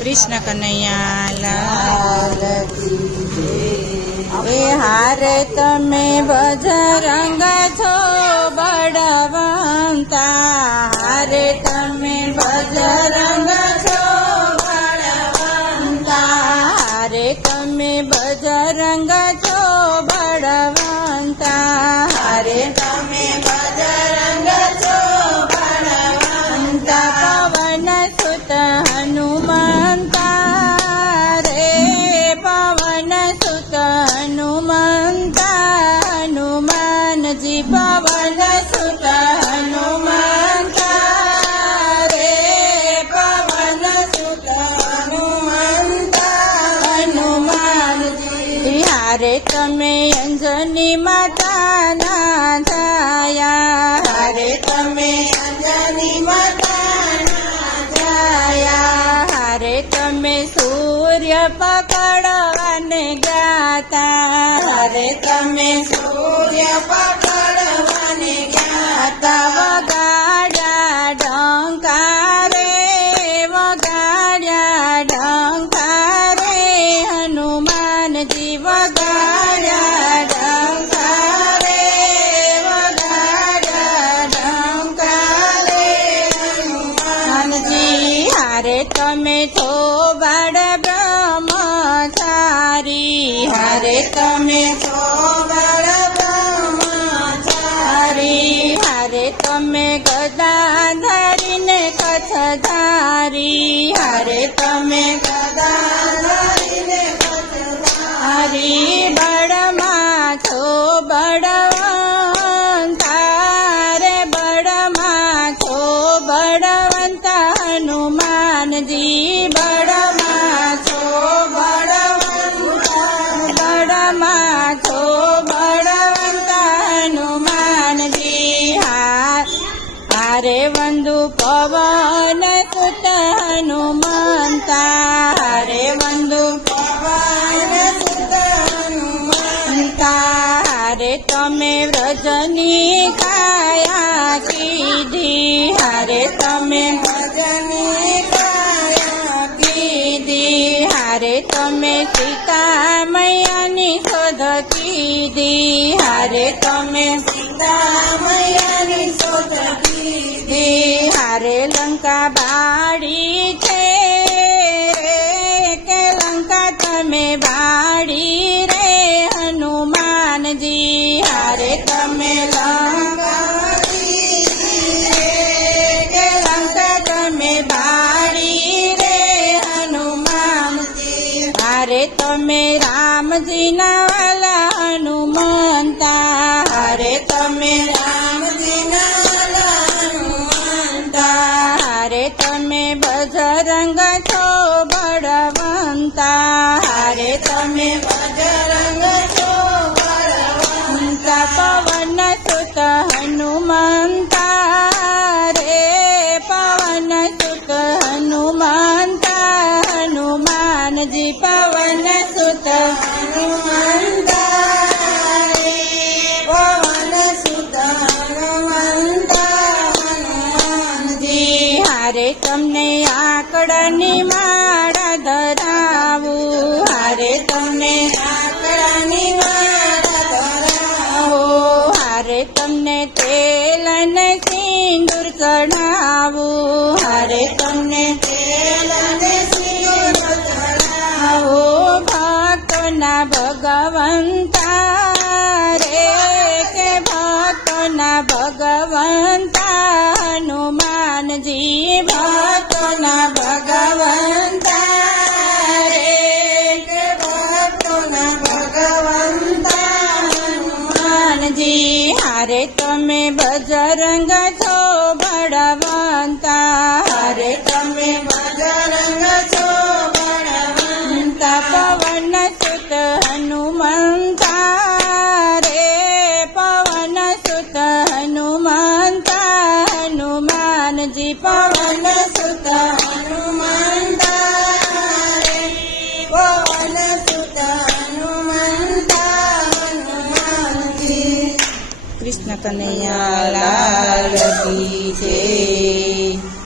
कृष्ण कन्हैया लाल की जय। हारे तमे बजरंग छो बड़वंता, हारे तमे बजरंग छो बड़वंता, हारे तमे बजरंग छो बड़वंता, हारे तमे बजरंग छो बड़वंता। पवन सुत हनुमंता रे, पवन सुत हनुमंता, हनुमान जी पवन सुत हनुमंता रे, पवन सुत हनुमंता, हनुमान जी। हारे तमे अंजनी माता ना जाया, हारे तमे अंजनी माता हारे तमे सूर्य पकड़वाने ज्ञाता, हारे तमे सूर्य पकड़वाने ज्ञाता। वगाड्या डंकारे, वगाड्या डंकारे, हनुमान जी वगाड्या डंकारे, वगाड्या डंकारे, हनुमान जी। हारे तमे छो बड़ ब्रह्मचारी, हारे तमे छो बड़ ब्रह्मचारी, हारे तमे गदा धरीने कच्छ धारी, हारे तमे गदा धरीने कच्छ धारी। बड़मा छो बड़वंता रे, बड़मा छो बड़वंता, हनुमान जी बड़मा छो बड़वंता, बड़मा छो बड़वंता, हनुमान जी। हारे वंदु पवन सुत हनुमंता, हारे वंदु पवन सुत हनुमंता। हारे तमे व्रजनी काया कीधी, हारे तमे व्रजनी काया कीधी, हारे तमे सीता मैयानी शोध कीधी, हारे तमे सीता मैयानी शोध कीधी। हारे लंका बाड़ी छे रे, के लंका तमे बाड़ी रे, हनुमान जी। हारे तमे लंका के लंका तमे बाड़ी रे, हनुमान जी। हारे तमे राम जी ना वाला हनुमंता, हारे तमे राम जी ना वाला हनुमंता, हारे तमे बजरंग छो बड़वंता, हारे तमे बजरंग छो बड़वंता। पवन सुत हनुमंता रे, पवन सुत हनुमंता, हनुमान जी पवन सुत हनुमंता रे, पवन सुत हनुमंता, हनुमान जी। हारे तमने आकड़नी माळा धरावू, हारे तमने आकड़नी माळा धरावू, हारे तमने तेल ने सिंदूर चढ़ावू, हारे तमने तेल ने सिंदूर चढ़ावू। भक्तोना भगवंता रे, के भक्तोना भगवंता, हनुमान जी भक्तोना भगवंता रे, के भक्तोना भगवंता, हनुमान जी। हारे तमे बजरंग छो बड़वंता, हारे तमे बजरंग छो बड़वंता। पवन सुत हनुमंता रे, पवन सुत हनुमंता, हनुमान जी पवन सुत हनुमंता रे, पवन सुत हनुमंता, हनुमान जी। कृष्ण कन्हैया लाल की जय।